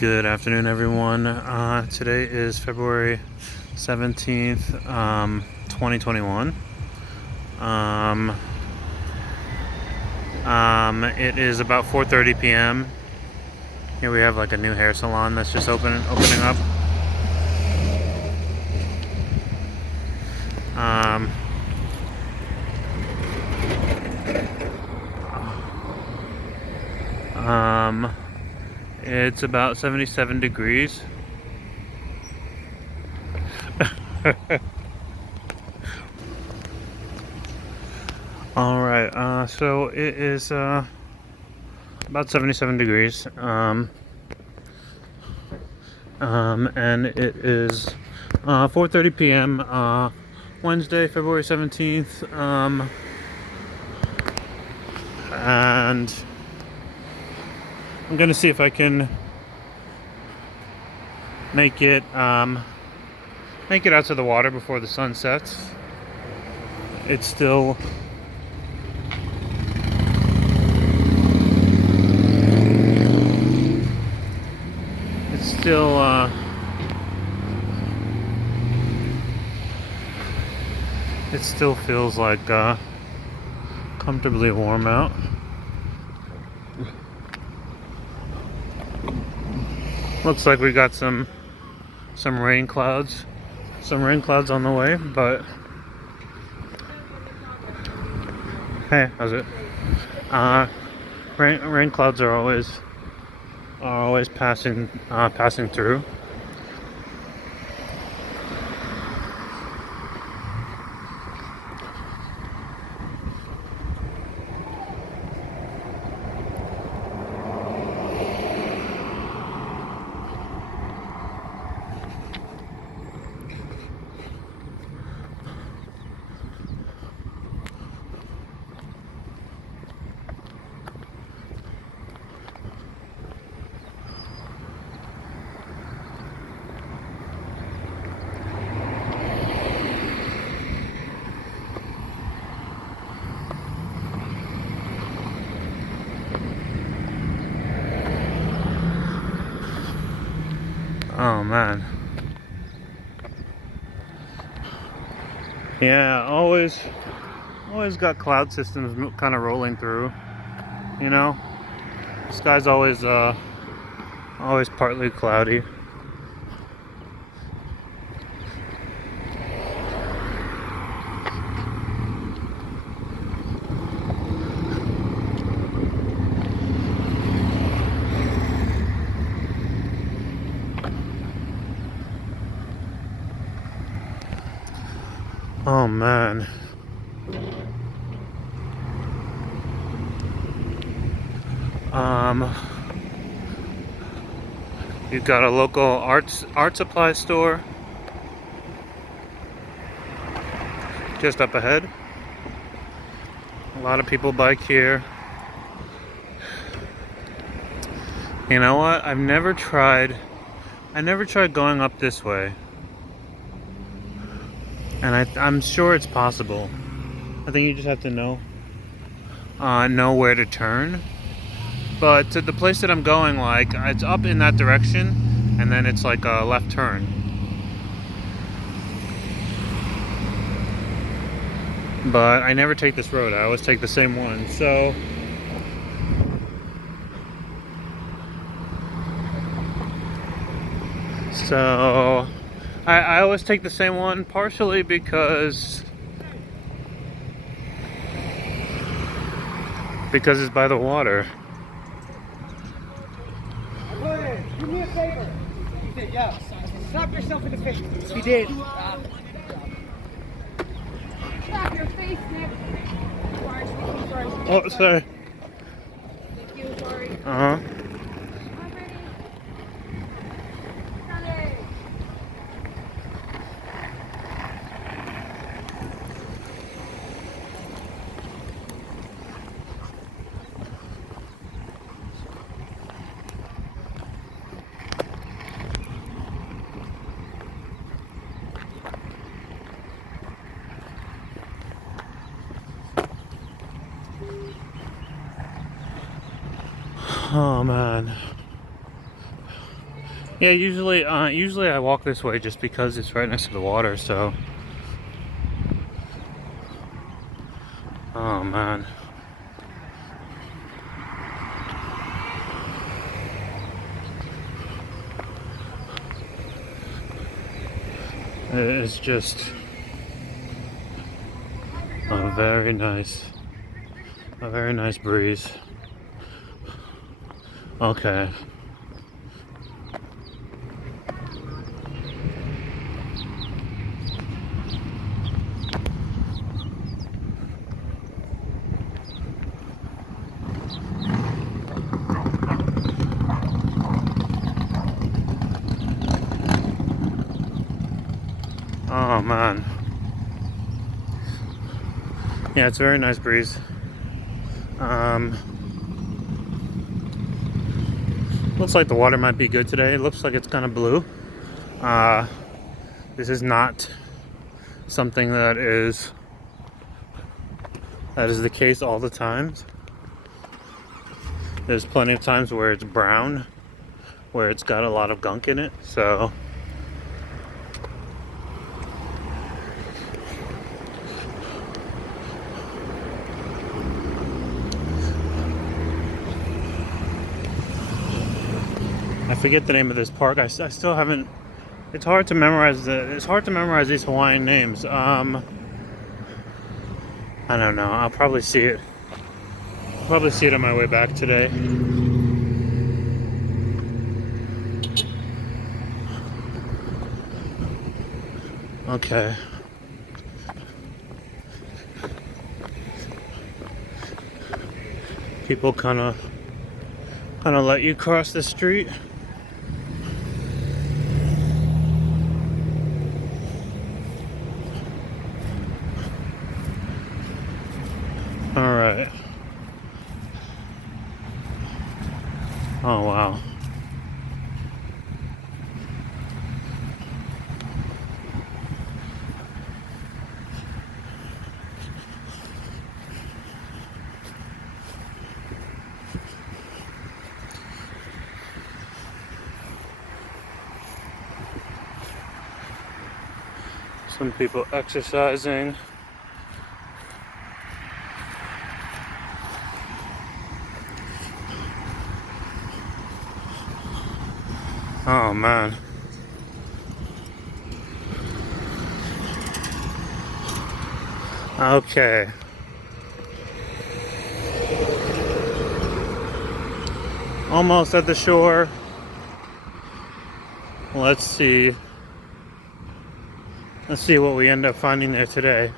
Good afternoon, everyone. Today is February 17th, 2021. It is about 4:30 p.m. Here we have like a new hair salon that's just opening up. It's about 77 degrees. All right. So it is about 77 degrees. And it is 4:30 p.m. Wednesday, February 17th. And I'm gonna see if I can make it out to the water before the sun sets. It's still it still feels like comfortably warm out. Looks like we got some rain clouds on the way, but hey, how's it? Rain clouds are always passing through. Oh man. Yeah, always got cloud systems kind of rolling through, you know? The sky's always partly cloudy. Oh man. You've got a local art supply store just up ahead. A lot of people bike here. You know what? I never tried going up this way. And I'm sure it's possible. I think you just have to know where to turn. But to the place that I'm going, like, it's up in that direction, and then it's like a left turn. But I never take this road. I always take the same one. So I always take the same one, partially because it's by the water. Do me a favor. He said, yeah. Slap yourself in the face. He did. Slap your face, Nick. Oh, sorry. Thank you, sorry. Uh-huh. I'm ready. Sunday. Oh man. Yeah, usually I walk this way just because it's right next to the water, so. Oh man. It's just a very nice breeze. Okay. Oh man. Yeah, it's a very nice breeze. Looks like the water might be good today. It looks like it's kind of blue. This is not something that is the case all the time. There's plenty of times where it's brown, where it's got a lot of gunk in it. So I forget the name of this park. I still haven't. It's hard to memorize these Hawaiian names. I don't know. I'll probably see it. Probably see it on my way back today. Okay. People kind of let you cross the street. All right. Oh wow. Some people exercising. Oh man. Okay. Almost at the shore. Let's see what we end up finding there today.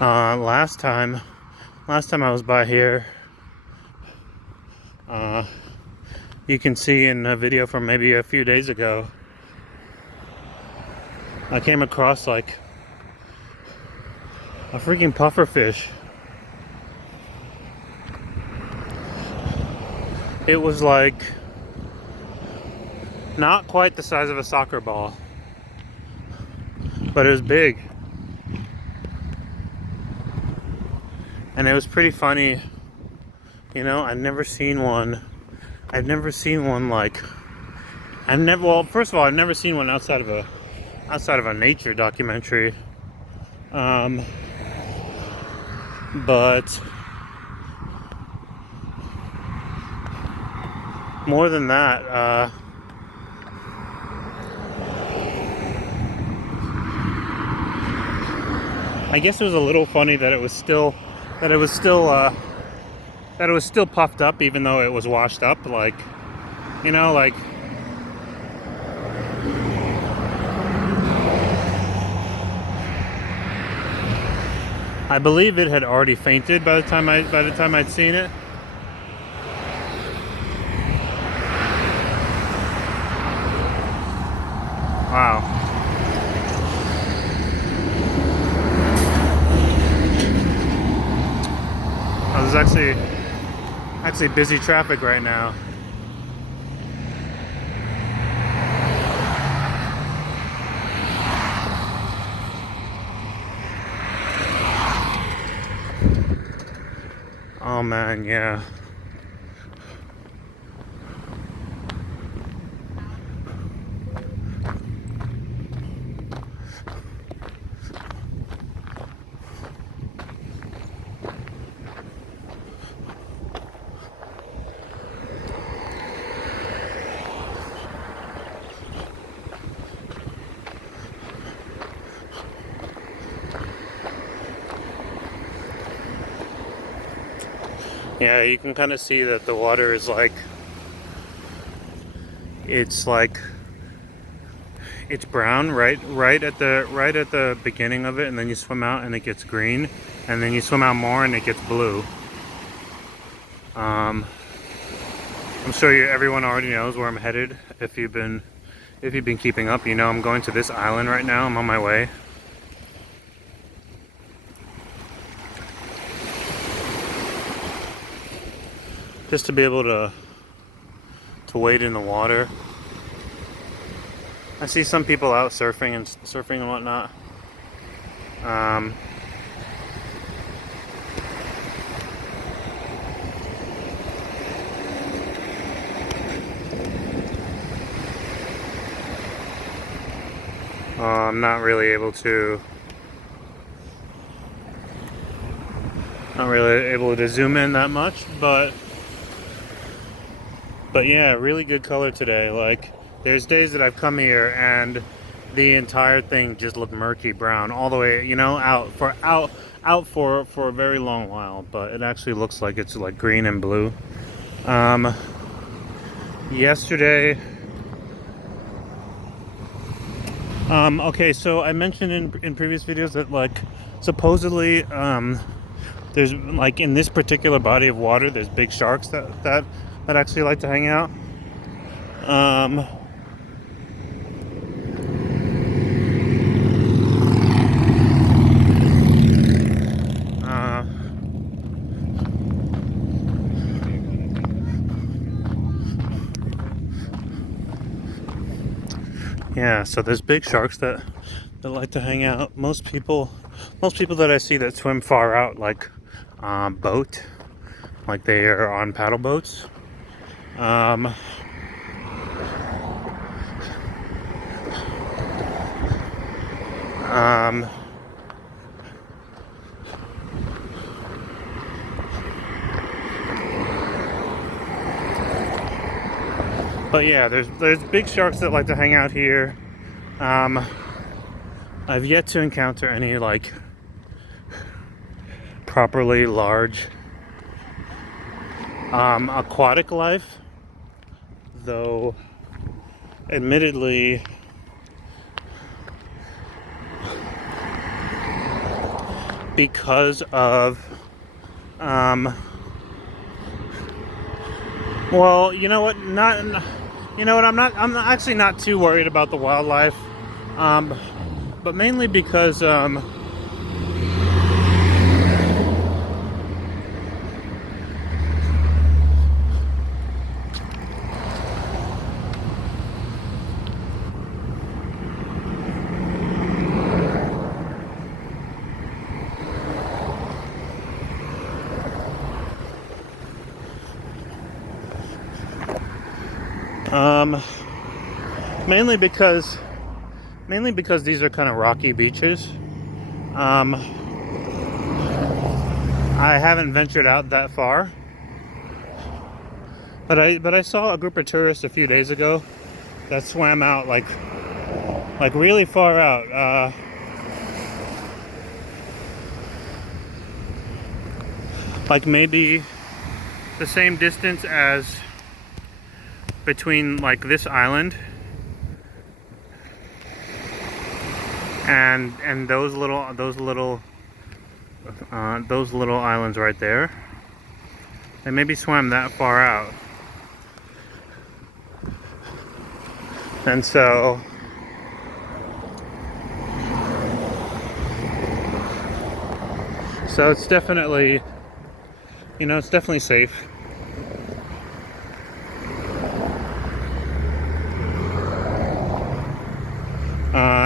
Last time I was by here, you can see in a video from maybe a few days ago, I came across like a freaking pufferfish. It was like not quite the size of a soccer ball, but it was big. And it was pretty funny. You know, I've never seen one like, well, first of all, I've never seen one outside of a nature documentary. But more than that, I guess it was a little funny that it was still puffed up, even though it was washed up. Like, you know, like, I believe it had already fainted by the time I'd seen it. Wow. There's actually busy traffic right now. Oh man, yeah. Yeah, you can kind of see that the water is like, it's brown right at the beginning of it, and then you swim out and it gets green, and then you swim out more and it gets blue. I'm sure everyone already knows where I'm headed. If you've been keeping up, you know I'm going to this island right now. I'm on my way. Just to be able to wade in the water. I see some people out surfing and whatnot. I'm not really able to zoom in that much, but yeah, really good color today. Like, there's days that I've come here and the entire thing just looked murky brown all the way, you know, out for a very long while, but it actually looks like it's like green and blue. Yesterday, okay, so I mentioned in previous videos that, like, supposedly there's, like, in this particular body of water, there's big sharks that actually like to hang out. Yeah, so there's big sharks that like to hang out. Most people that I see that swim far out, like boat, like they are on paddle boats. But yeah, there's big sharks that like to hang out here. I've yet to encounter any, like, properly large aquatic life, though admittedly because of well, you know what, I'm actually not too worried about the wildlife, but mainly because mainly because these are kind of rocky beaches. I haven't ventured out that far, but I saw a group of tourists a few days ago that swam out like really far out. Like maybe the same distance as between, like, this island and those little islands right there. They maybe swam that far out, and so it's definitely, it's definitely safe.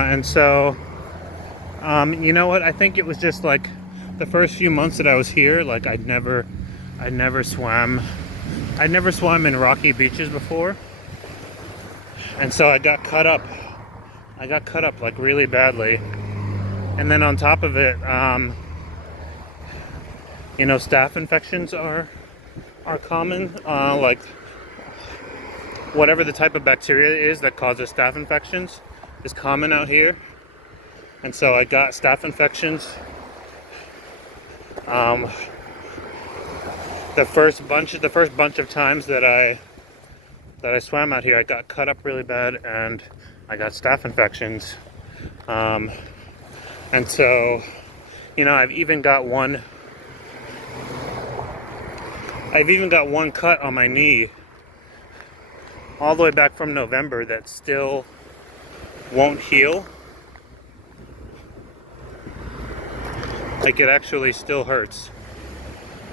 And so, you know what? I think it was just like the first few months that I was here. Like, I'd never swam in rocky beaches before, and so I got cut up. Like really badly, and then on top of it, staph infections are common. Like, whatever the type of bacteria is that causes staph infections is common out here, and so I got staph infections the first bunch of times that I swam out here, I got cut up really bad and I got staph infections. And so, you know, I've even got one cut on my knee all the way back from November that still won't heal. Like, it actually still hurts.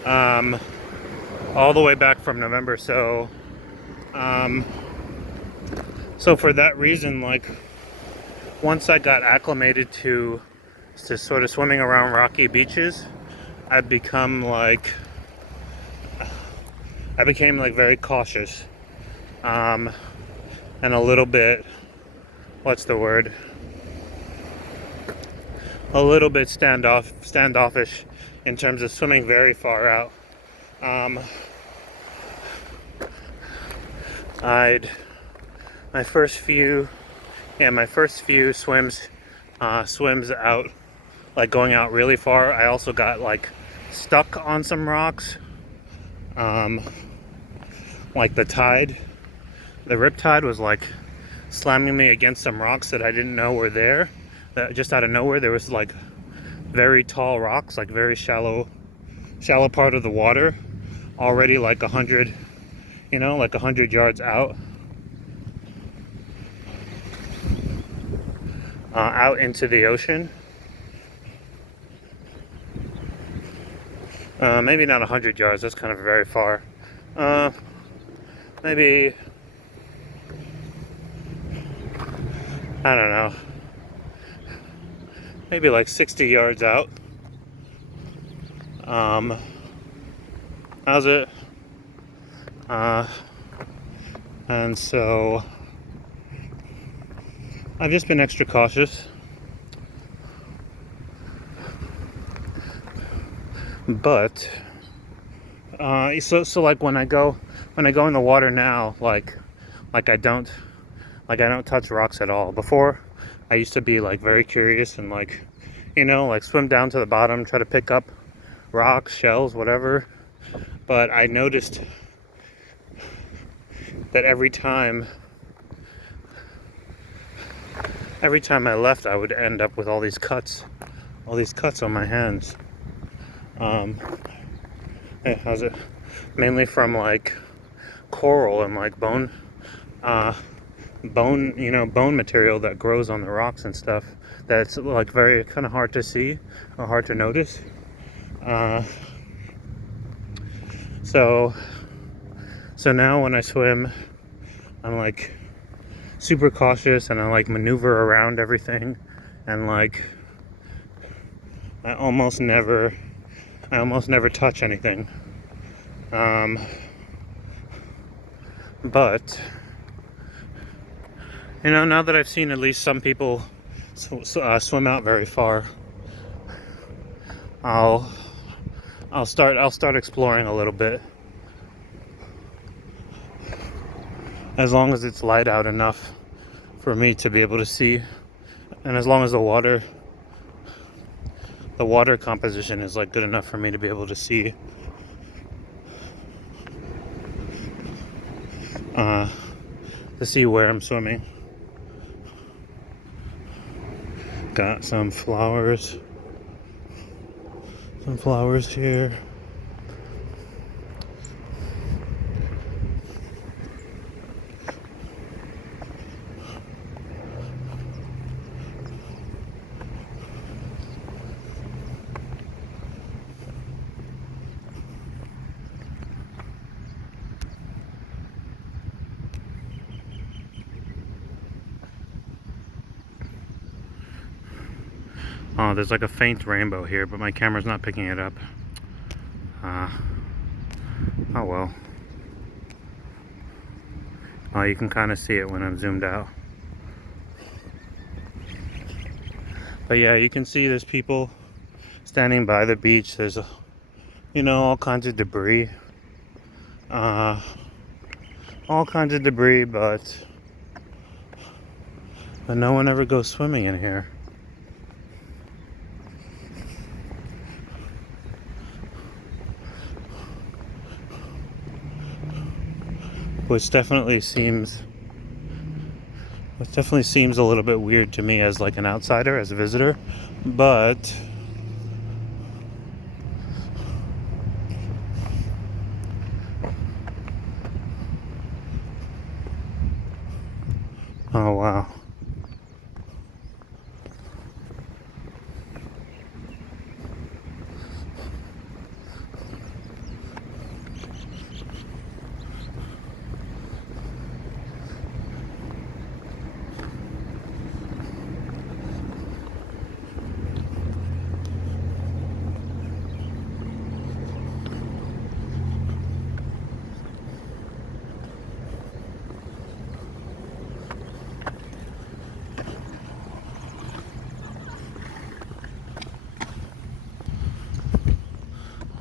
All the way back from November. So for that reason, like, once I got acclimated to sort of swimming around rocky beaches, I became like very cautious, and a little bit, what's the word? A little bit standoffish in terms of swimming very far out. My first few swims out, like going out really far, I also got like stuck on some rocks. Like the rip tide was like slamming me against some rocks that I didn't know were there. That just out of nowhere, there was like very tall rocks, like very shallow part of the water, already like 100 yards out. Out into the ocean. Maybe not 100 yards, that's kind of very far. Maybe, I don't know, maybe like 60 yards out. How's it? And so I've just been extra cautious. But so like when I go in the water now, like I don't touch rocks at all. Before, I used to be like very curious and like, you know, like swim down to the bottom, try to pick up rocks, shells, whatever. But I noticed that every time I left, I would end up with all these cuts on my hands. Hey, how's it? Mainly from like coral and like bone material that grows on the rocks and stuff. That's like very kind of hard to see or hard to notice. So now when I swim, I'm like super cautious and I like maneuver around everything, and like I almost never touch anything. But you know, now that I've seen at least some people swim out very far, I'll start exploring a little bit. As long as it's light out enough for me to be able to see, and as long as the water composition is like good enough for me to be able to see. To see where I'm swimming. Got some flowers here. Oh, there's like a faint rainbow here, but my camera's not picking it up. Oh well. Oh, you can kind of see it when I'm zoomed out. But yeah, you can see there's people standing by the beach. There's all kinds of debris. All kinds of debris, but no one ever goes swimming in here. which definitely seems a little bit weird to me as like an outsider, as a visitor, but oh wow.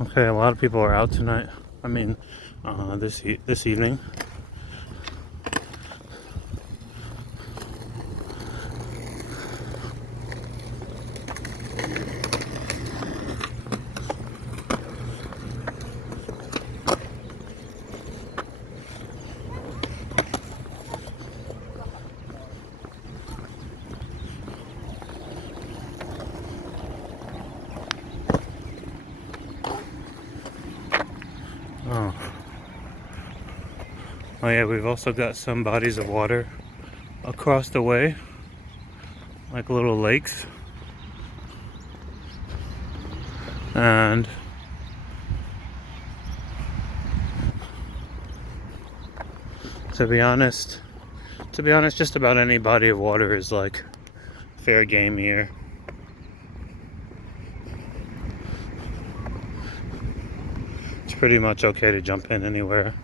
Okay, a lot of people are out tonight. I mean, this evening. Oh. Oh yeah, we've also got some bodies of water across the way, like little lakes. And to be honest, just about any body of water is like fair game here. It's pretty much okay to jump in anywhere.